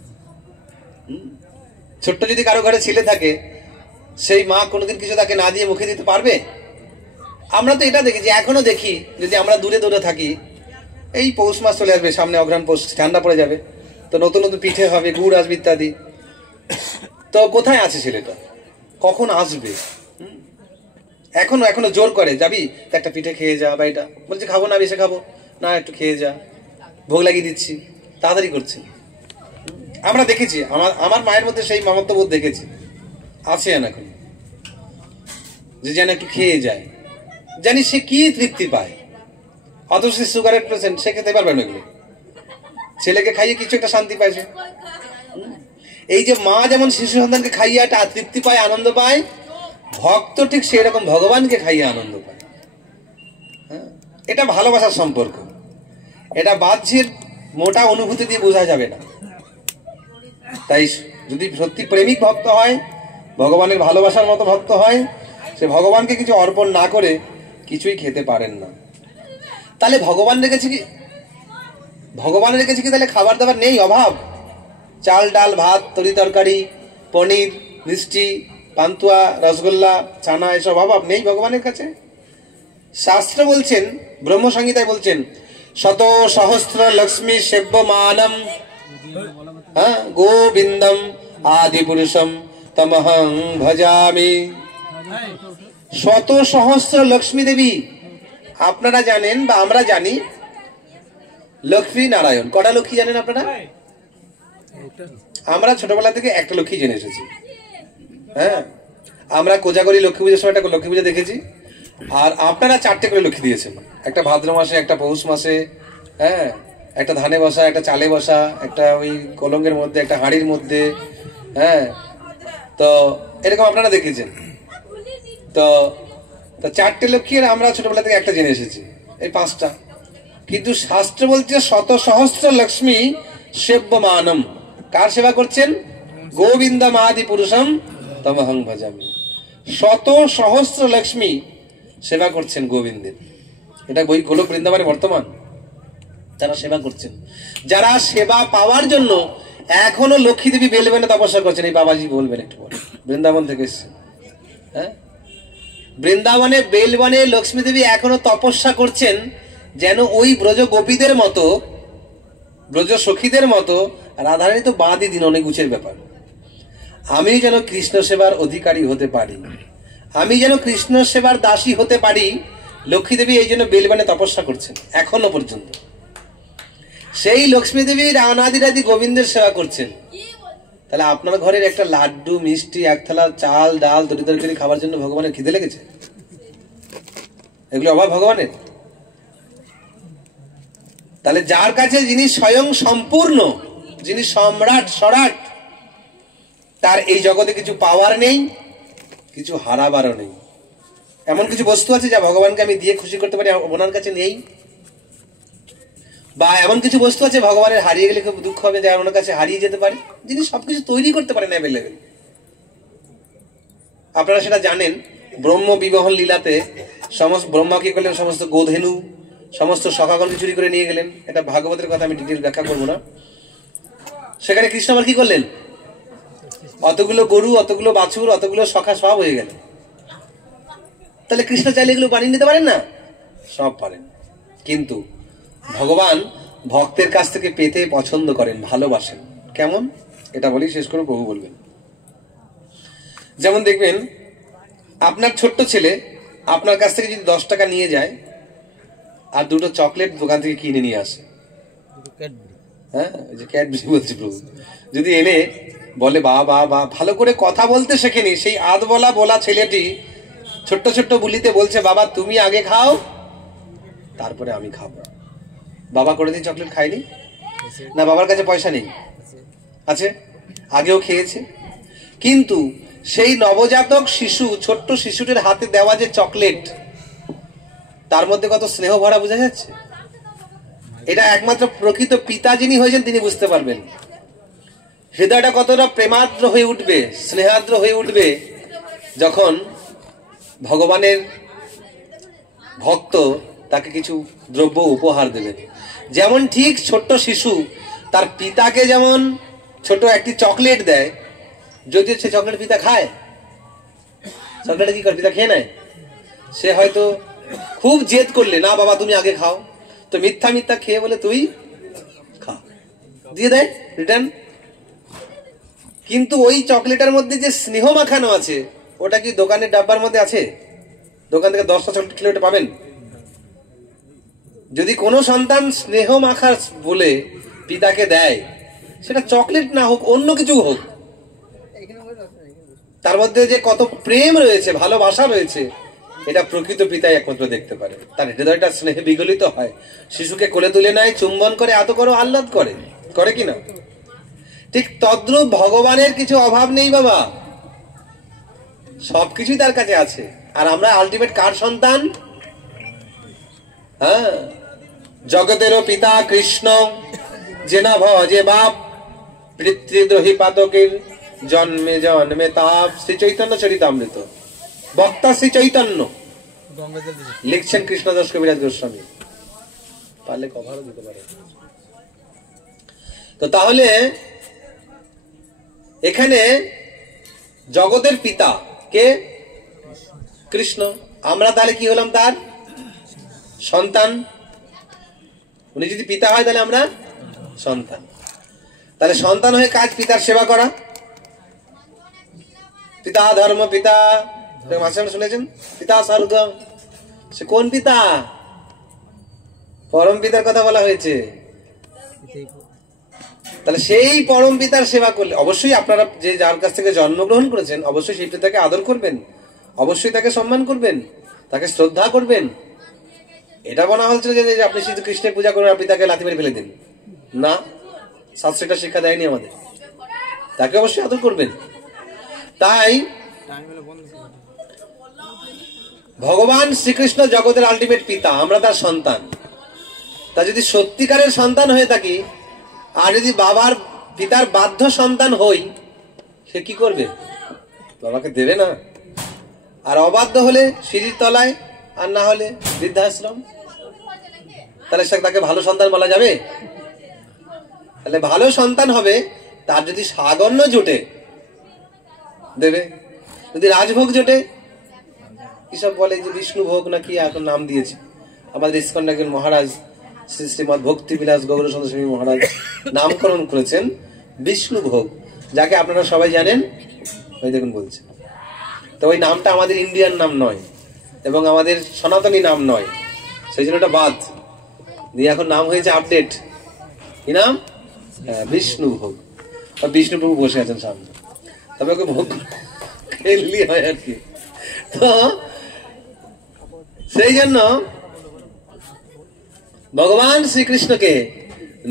ছোট্ট যদি কারো ঘরে ছেলে থাকে, সেই মা কোনোদিন কিছু তাকে না দিয়ে মুখে দিতে পারবে? আমরা তো এটা দেখেছি, এখনো দেখি, যদি আমরা দূরে দূরে থাকি, এই পৌষ মাস চলে আসবে সামনে, অগ্রহায়ণ পৌষ, ঠান্ডা পড়ে যাবে, তো নতুন নতুন পিঠে হবে, গুড় আসবে ইত্যাদি। তো কোথায় আছে ছেলেটা, কখন আসবে? এখনো জোর করে, যাবি তো একটা পিঠে খেয়ে যা, বা এটা বলছে খাবো না, বেশি খাবো না, একটু খেয়ে যা, ভোগ লাগিয়ে দিচ্ছি, তাড়াতাড়ি করছে। আমরা দেখেছি, আমার মায়ের মধ্যে সেই মমত্ববোধ দেখেছি, আছে এখন, যে যেন একটু খেয়ে যায়, জানি সে কি তৃপ্তি পায়। অথচ সে সুগারের পেশেন্ট, সে খেতে পারবে না এগুলো, ছেলেকে খাইয়ে কিছু একটা শান্তি পাইছে। এই যে মা যেমন শিশু সন্তানকে খাইয়ে একটা তৃপ্তি পায়, আনন্দ পায়, ভক্ত ঠিক সেরকম ভগবানকে খাইয়ে আনন্দ পায়। হ্যাঁ, এটা ভালোবাসার সম্পর্ক, এটা বাহ্যের মোটা অনুভূতি দিয়ে বোঝা যাবে না। তাই যদি সত্যি প্রেমিক ভক্ত হয়, ভগবানের ভালোবাসার মতো ভক্ত হয়, সে ভগবানকে কিছু অর্পণ না করে কিছুই খেতে পারেন না। তাহলে ভগবানের কাছে কি তাহলে খাবার দাবার নেই, অভাব? চাল ডাল ভাত তরি তরকারি পনির মিষ্টি পান্তুয়া রসগোল্লা ছানা এসব অভাব নেই ভগবানের কাছে? শাস্ত্র বলছেন, ব্রহ্মসংহিতায় বলছেন, শত সহস্র লক্ষ্মী সেব্যমানম গোবিন্দম আদি পুরুষম তমহং ভজামি। শত সহস্র লক্ষ্মী দেবী, আপনারা জানেন বা আমরা জানি লক্ষ্মী নারায়ণ। কটা লক্ষ্মী জানেন আপনারা? আমরা ছোটবেলা থেকে একটা লক্ষ্মী জেনে এসেছি। হ্যাঁ, আমরা কোজাগরি লক্ষ্মী পুজোর সময় একটা লক্ষ্মী পুজো দেখেছি, আর আপনারা 4টে করে লক্ষ্মী দিয়েছেন, একটা ভাদ্র মাসে, একটা পৌষ মাসে, হ্যাঁ, একটা ধানে বসা, একটা চালে বসা, একটা ওই কলঙ্কের মধ্যে, একটা হাঁড়ির মধ্যে। হ্যাঁ, তো এরকম আপনারা দেখেছেন। তো 4টে লক্ষ্মী, আর আমরা ছোটবেলা থেকে একটা জেনে এসেছি, এই 5টা। কিন্তু শাস্ত্র বলছে শত সহস্র লক্ষ্মী সেব্যমানম। কার সেবা করছেন? গোবিন্দম আদি পুরুষম তমহং ভজামি। শত সহস্র লক্ষ্মী সেবা করছেন গোবিন্দের। এটা বই গোলক বৃন্দাবনে বর্তমান যারা সেবা করছেন, যারা সেবা পাওয়ার জন্য এখনো লক্ষ্মী দেবী বেলবনে তপস্যা করছেন। এই বাবাজি বলবেন একটু পরে, বৃন্দাবন থেকে এসছেন। হ্যাঁ, বৃন্দাবনে বেলবনে লক্ষ্মী দেবী এখনো তপস্যা করছেন, যেন ওই ব্রজ গোপীদের মতো, ব্রজ সখীদের মতো রাধারানী তো বাদই দিন, অনেক উঁচের ব্যাপার। আমি যেন কৃষ্ণ সেবার অধিকারী হতে পারি, আমি যেন কৃষ্ণ সেবার দাসী হতে পারি, লক্ষ্মী দেবী এই জন্য বেলবনে তপস্যা করছেন এখনো পর্যন্ত। সেই লক্ষ্মী দেবী রানাদি রাদি গোবিন্দের সেবা করছেন। তাহলে আপনার ঘরের একটা লাড্ডু, মিষ্টি, এক থালা চাল, ডাল, তরি তরকারি খাবার জন্য ভগবানের খিদে লেগেছে? এগুলো অভাব ভগবানের? তাহলে যার কাছে যিনি স্বয়ং সম্পূর্ণ, যিনি সম্রাট সরাট, তার এই জগতে কিছু পাওয়ার নেই, কিছু হারাবারও নেই। এমন কিছু বস্তু আছে যা ভগবানকে আমি দিয়ে খুশি করতে পারি, ওনার কাছে নেই। বা এমন কিছু বস্তু আছে ভগবানের হারিয়ে গেলে খুব দুঃখ হবে, যা ওনার কাছে হারিয়ে যেতে পারে, যিনি সবকিছু তৈরি করতে পারেন অ্যাভেলেবেল। আপনারা সেটা জানেন, ব্রহ্ম বিবহন লীলাতে সমস্ত ব্রহ্মা কি করলেন? সমস্ত গোধেনু, সমস্ত সখাগণকে চুরি করে নিয়ে গেলেন। এটা ভাগবতের কথা, আমি ডিটেল ব্যাখ্যা করবো না। সেখানে কৃষ্ণ আবার কি করলেন? অতগুলো গরু, অতগুলো বাছুর, অতগুলো সখা সব হয়ে গেল। তাহলে কৃষ্ণ চাইলে এগুলো বানিয়ে নিতে পারেন না? সব পারেন। কিন্তু ভগবান ভক্তের কাছ থেকে পেতে পছন্দ করেন, ভালোবাসেন। কেমন? এটা বলি, শেষ করে প্রভু বলবেন। যেমন দেখবেন, আপনার ছোট্ট ছেলে আপনার কাছ থেকে যদি 10 টাকা নিয়ে যায় আর 2টো চকলেট দোকান থেকে কিনে নিয়ে আসে, হ্যাঁ, ওই যে ক্যাডবেরি বলছি প্রভু, যদি এনে বলে বা বা বা, ভালো করে কথা বলতে শেখেনি সেই আধবলা বলা ছেলেটি ছোট্ট ছোট্ট বুলিতে বলছে, বাবা তুমি আগে খাও তারপরে আমি খাবো। বাবা কোনোদিন চকলেট খায়নি না? বাবার কাছে পয়সা নেই? আছে, আগেও খেয়েছে। কিন্তু সেই নবজাতক শিশু, ছোট্ট শিশুটির হাতে দেওয়া যে চকলেট, তার মধ্যে কত স্নেহ ভরা বোঝা যাচ্ছে। এটা একমাত্র প্রকৃত পিতা যিনি হয়েছেন তিনি বুঝতে পারবেন। হৃদয়টা কতটা প্রেমাদ্র হয়ে উঠবে, স্নেহাদ্র হয়ে উঠবে, যখন ভগবানের ভক্ত তাকে কিছু দ্রব্য উপহার দেবে। যেমন ঠিক ছোট্ট শিশু তার পিতাকে যেমন ছোট একটি চকলেট দেয়, যদিও সে চকলেট পিতা খায়, চকলেট কি করে পিতা খেয়ে নেয়? সে হয়তো খুব জেদ করলে, না বাবা তুমি আগে খাও, তো মিথ্যা মিথ্যা খেয়ে বলে তুই খা, দিয়ে দেয় রিটার্ন। কিন্তু ওই চকলেটের মধ্যে যে স্নেহ মাখানো আছে, ওটা কি দোকানের ডাব্বার মধ্যে আছে? দোকান থেকে 10টা চকলেট খেলে ওটা পাবেন? যদি কোনো সন্তান স্নেহ মাখা বলে পিতাকে দেয়, সেটা চকলেট না হোক, অন্য কিছু হোক, তার মধ্যে যে কত প্রেম রয়েছে, ভালোবাসা রয়েছে, এটা প্রকৃত পিতাই একমাত্র দেখতে পারে। তার হৃদয়টা স্নেহে বিগলিত হয়, শিশুকে কোলে তুলে নেয়, চুম্বন করে, এত করো আহ্লাদ করে, করে কিনা? ঠিক তদ্রূপ ভগবানের কিছু অভাব নেই বাবা, সবকিছুই তার কাছে আছে। আর আমরা আলটিমেট কার সন্তান? হ্যাঁ, জগতেরও পিতা কৃষ্ণ, জেনা ভজে বাপ, পিতৃদ্রোহী পাতকের জন্মে জন্মে তাপ। শ্রী চৈতন্য চরিতামৃত, বক্তা শ্রী চৈতন্য লিখছেন কৃষ্ণদাস কবিরাজ গোস্বামী, পারলে কভারও দিতে পারে। তো তাহলে এখানে জগতের পিতা কে? কৃষ্ণ। আমরা তাহলে কি হলাম? তার সন্তান। উনি যদি পিতা হয় তাহলে আমরা সন্তান। তাহলে সন্তান হয়ে কাজ পিতার সেবা করা। পিতা ধর্ম পিতা মাস্টার শুনেছেন, পিতা স্বর্গ, সে কোন পিতা? পরম পিতার কথা বলা হয়েছে। তাহলে সেই পরম পিতার সেবা করলে অবশ্যই আপনারা যে যার কাছ থেকে জন্মগ্রহণ করেছেন অবশ্যই সেই পিতাকে আদর করবেন, অবশ্যই তাকে সম্মান করবেন, তাকে শ্রদ্ধা করবেন। এটা বলা হচ্ছে যে আপনি শুধু কৃষ্ণের পূজা করবেন আপনি তাকে লাথি মেরে ফেলে দিন, না, শাস্ত্র এটা শিক্ষা দেয়নি আমাদের। তাকে অবশ্যই আদর করবেন। তাই ভগবান শ্রীকৃষ্ণ জগতের আলটিমেট পিতা, আমরা তার সন্তান। তা যদি সত্যিকারের সন্তান হয়ে থাকি আর যদি বাবার পিতার বাধ্য সন্তান হই, সে কি করবে? বাবাকে দেবে না। আর অবাধ্য হলে সিঁড়ির তলায়, আর না হলে বৃদ্ধাশ্রম। তাহলে তাকে ভালো সন্তান বলা যাবে? তাহলে ভালো সন্তান হবে তার যদি সাগন্য জোটে, দেবে। যদি রাজভোগ জোটে, কিসব বলে যে বিষ্ণু ভোগ নাকি এখন নাম দিয়েছে আমাদের ইস্কন একজন মহারাজ শ্রী শ্রীমৎ ভক্তি বিলাস গৌরচন্দ্র স্বামী মহারাজ নামকরণ করেছেন বিষ্ণু ভোগ, যাকে আপনারা সবাই জানেন। ওই দেখুন বলছে, তো ওই নামটা আমাদের ইন্ডিয়ান নাম নয় এবং আমাদের সনাতনী নাম নয়, সেই জন্য ওটা বাদ দিয়ে এখন নাম হয়েছে আপডেট। কি নাম? বিষ্ণু ভোগ। বিষ্ণু প্রভু বসে আছেন সামনে, তবে ওকে ভোগ খেললি হয় আর কি। তো সেই জন্য ভগবান শ্রীকৃষ্ণকে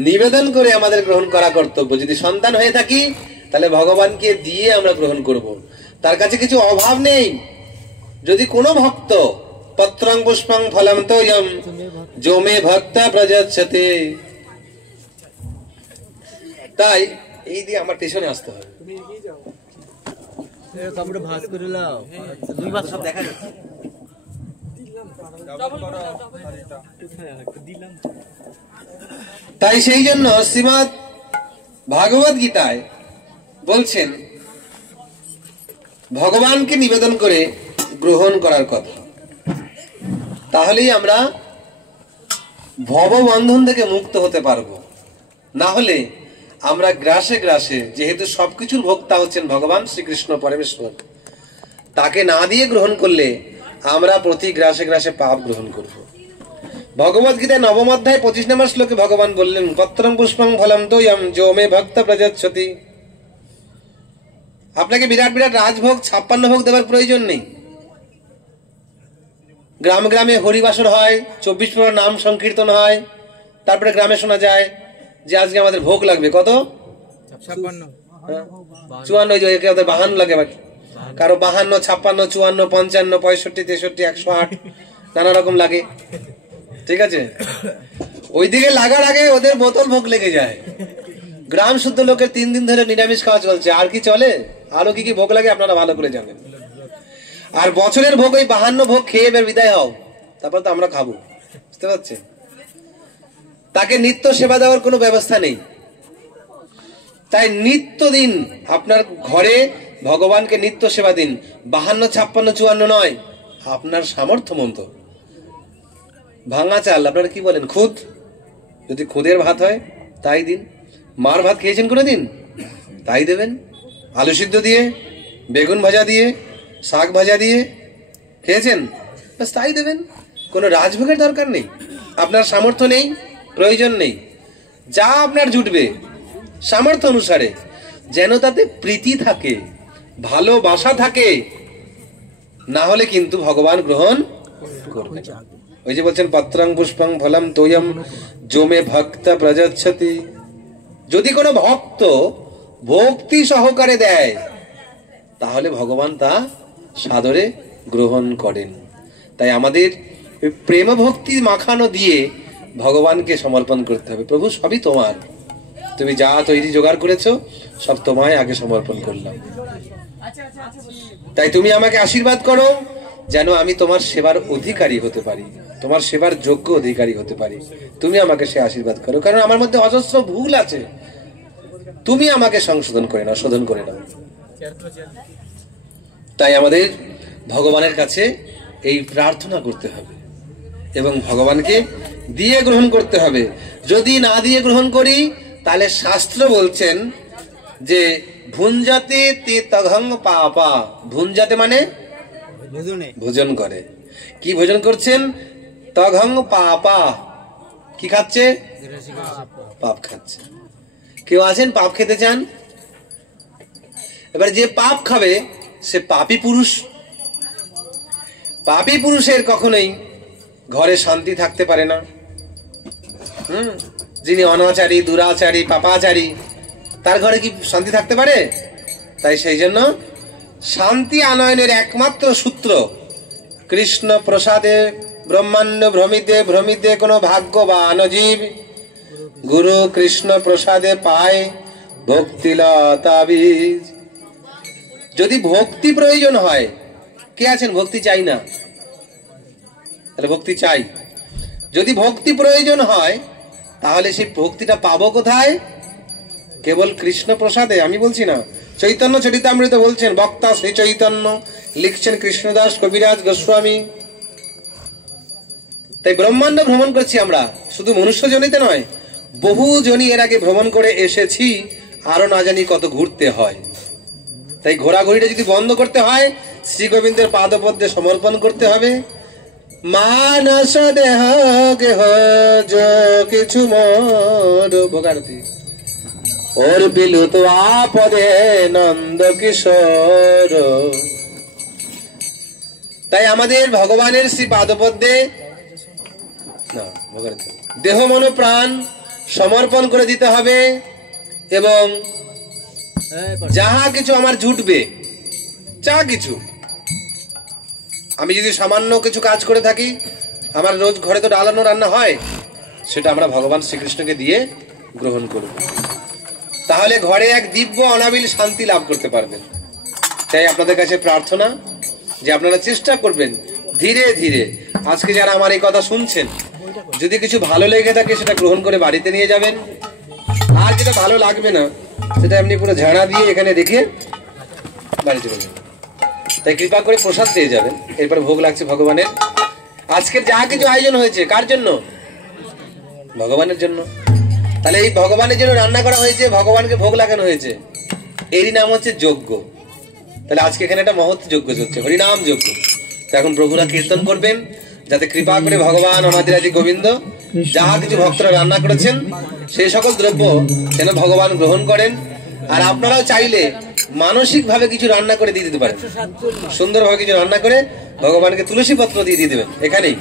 নিবেদন করে আমাদের গ্রহণ করা কর্তব্য। যদি সন্তান হয়ে থাকি তাহলে ভগবানকে দিয়ে আমরা গ্রহণ করব, তার কাছে কিছু অভাব নেই। যদি কোনো ভক্ত পত্রং পুষ্পং ফলম তোয়ম যো মে ভক্তা প্রযচ্ছতে, তাই এই দিয়ে আমার পেছনে আসতে হবে। তাই সেই জন্য শ্রীমদ্ ভাগবত গীতায় বলছেন ভগবানকে নিবেদন করে গ্রহণ করার কথা। তাহলেই আমরা ভববন্ধন থেকে মুক্ত হতে পারবো। না হলে আমরা গ্রাসে গ্রাসে, যেহেতু সবকিছুর ভোক্তা হচ্ছেন ভগবান শ্রীকৃষ্ণ পরমেশ্বর, তাকে না দিয়ে গ্রহণ করলে আমরা প্রতি গ্রাসে গ্রাসে পাপ গ্রহণ করব। ভগবত গীতায় 9ম অধ্যায় 25 নম্বর শ্লোকে ভগবান বললেন পত্রং পুষ্পং ফলম তোয়ম যো মে ভক্তা প্রযচ্ছতি। আপনাকে বিরাট বিরাট রাজভোগ 56 ভোগ দেওয়ার প্রয়োজন নেই। গ্রাম গ্রামে হরিবাসর হয়, 24 প্রহর নাম সংকীর্তন হয়, তারপরে গ্রামে শোনা যায় যে আজকে আমাদের ভোগ লাগবে কত? 56, 54, 52 লাগে, কারো 52, 56, 54, 55, 65, 63, 108 নানা রকম লাগে। ঠিক আছে, ওইদিকে লাগার আগে ওদের বোতল ভোগ লেগে যায়। গ্রাম শুদ্ধ লোকের 3 দিন ধরে নিরামিষ খাওয়া চলছে, আর কি চলে? আরো কি কি ভোগ লাগে আপনারা ভালো করে জানেন। আর বছরের ভোগ ওই 52 ভোগ খেয়ে এবার বিদায় হও, তারপর তো আমরা খাবো। বুঝতে পারছেন? তাকে নিত্য সেবা দেওয়ার কোনো ব্যবস্থা নেই। তাই নিত্য দিন আপনার ঘরে ভগবানকে নিত্য সেবা দিন। 52, 56, 54 নয়, আপনার সামর্থ্য মতো। ভাঙা চাল আপনারা কি বলেন? খুদ। যদি খুদের ভাত হয় তাই দিন। মার ভাত খেয়েছেন কোনোদিন? তাই দেবেন। আলু সিদ্ধ দিয়ে, বেগুন ভাজা দিয়ে, শাক ভাজা দিয়ে খেয়েছেন, বাস তাই দেবেন। কোনো রাজভোগের দরকার নেই। আপনার সামর্থ্য নেই, প্রয়োজন নেই। যা আপনার জুটবে সামর্থ্য অনুসারে, যেন তাতে প্রীতি থাকে, ভালোবাসা থাকে, না হলে কিন্তু ভগবান গ্রহণ করবে না। ওই যে বলছেন পত্রং পুষ্পং ফলম তোয়ম যো মে ভক্তা প্রযচ্ছতি। যদি কোনো ভক্ত ভক্তি সহকারে দেয় তাহলে ভগবান তা সাদরে গ্রহণ করেন। তাই আমাদের প্রেম ভক্তি মাখানো দিয়ে ভগবানকে সমর্পণ করতে হবে। প্রভু সবই তোমার, তুমি যা তৈরি জোগাড় করেছো সব তোমায় আগে সমর্পণ করলাম। তাই তুমি আমাকে আশীর্বাদ করো যেন আমি তোমার সেবার অধিকারী হতে পারি, তোমার সেবার যোগ্য অধিকারী হতে পারি। তুমি আমাকে সে আশীর্বাদ করো, কারণ আমার মধ্যে অজস্র ভুল আছে, তুমি আমাকে সংশোধন করে নাও, শোধন করে নাও। তাই আমাদের ভগবানের কাছে এই প্রার্থনা করতে হবে এবং ভগবানকে দিয়ে গ্রহণ করতে হবে। যদি না দিয়ে গ্রহণ করি তাহলে শাস্ত্র বলছেন যে ভুঞ্জতে তে তঘং পাপা। ভুঞ্জতে মানে ভোজন করে। কি ভোজন করছেন? তঘং পাপা। কি খাচ্ছে? পাপ খাচ্ছে। কেউ আছেন পাপ খেতে চান? এবার যে পাপ খাবে সে পাপী পুরুষ। পাপী পুরুষের কখনোই ঘরে শান্তি থাকতে পারে না। যিনি অনাচারী, দুরাচারী, পাপাচারী, তার ঘরে কি শান্তি থাকতে পারে? তাই সেই জন্য শান্তি আনয়নের একমাত্র সূত্র কৃষ্ণ প্রসাদে ব্রহ্মাণ্ড ভ্রমিতে ভ্রমিতে কোনো ভাগ্যবান জীব গুরু কৃষ্ণ প্রসাদে পায় ভক্তিলতা বীজ। যদি ভক্তি প্রয়োজন হয়, কে আছেন ভক্তি চাই না? তাহলে ভক্তি চাই। যদি ভক্তি প্রয়োজন হয় তাহলে সেই ভক্তিটা পাবো কোথায়? কেবল কৃষ্ণ প্রসাদে। আমি বলছি না, চৈতন্য চরিতামৃত বলছেন, বক্তা শ্রী চৈতন্য, লিখছেন কৃষ্ণদাস কবিরাজ গোস্বামী। তাই ব্রহ্মাণ্ড ভ্রমণ করছি আমরা, শুধু মনুষ্য জনিতে নয়, বহু জনি এর আগে ভ্রমণ করে এসেছি, আরো না জানি কত ঘুরতে হয়। তাই ঘোরাঘুরিটা যদি বন্ধ করতে হয়, শ্রী গোবিন্দের পাদপদ্মে সমর্পণ করতে হবে। মানস দেহ গেহ কিছু মোর ভোগারতি ওর বিলুত আপদে নন্দ কিশোর। তাই আমাদের ভগবানের শ্রী পাদপদ্মে দেহ মন প্রাণ সমর্পণ করে দিতে হবে। এবং যাহা কিছু আমার জুটবে, যা কিছু, আমি যদি সামান্য কিছু কাজ করে থাকি, আমার রোজ ঘরে তো ডালানো রান্না হয়, সেটা আমরা ভগবান শ্রীকৃষ্ণকে দিয়ে গ্রহণ করব। তাহলে ঘরে এক দিব্য অনাবিল শান্তি লাভ করতে পারবেন। তাই আপনাদের কাছে প্রার্থনা যে আপনারা চেষ্টা করবেন ধীরে ধীরে, আজকে যারা আমার এই কথা শুনছেন, যদি কিছু ভালো লেগে থাকে সেটা গ্রহণ করে বাড়িতে নিয়ে যাবেন। আর যেটা ভালো লাগবে না সেটা এমনি পুরো ঝাড়া দিয়ে এখানে রেখে বাড়ি চলে যাবেন। তাই কৃপা করে প্রসাদ পেয়ে যাবেন। এরপর ভোগ লাগছে ভগবানের। আজকের যা কিছু আয়োজন হয়েছে কার জন্য? ভগবানের জন্য। তাহলে এই ভগবানের জন্য রান্না করা হয়েছে, ভগবানকে ভোগ লাগানো হয়েছে, এরই নাম হচ্ছে যজ্ঞ। তাহলে আজকে এখানে একটা মহৎ যজ্ঞ চলছে, হরিনাম যজ্ঞ। তো এখন প্রভুরা কীর্তন করবেন, যাতে কৃপা করে ভগবান অনাদিরাজি গোবিন্দ যাহা কিছু ভক্তরা রান্না করেছেন সেই সকল দ্রব্য যেন ভগবান গ্রহণ করেন। আর আপনারাও চাইলে মানসিক ভাবে কিছু রান্না করে দিয়ে দিতে পারেন, সুন্দরভাবে কিছু রান্না করে ভগবানকে তুলসী পত্র দিয়ে দিয়ে দেবেন এখানেই,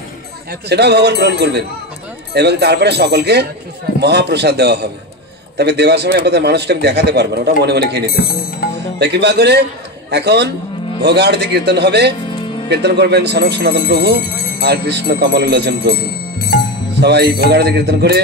সেটাও ভগবান গ্রহণ করবেন। এবং তারপরে সকলকে মহাপ্রসাদ দেওয়া হবে। তবে দেওয়ার সময় আপনাদের মানুষটা দেখাতে পারবেন, ওটা মনে মনে খেয়ে নিতে। তাই কৃপা করে এখন ভোগারতি কীর্তন হবে। কীর্তন করবেন সনক সনাতন প্রভু আর কৃষ্ণ কমল লোচন প্রভু। সবাই ভোগারতি কীর্তন করে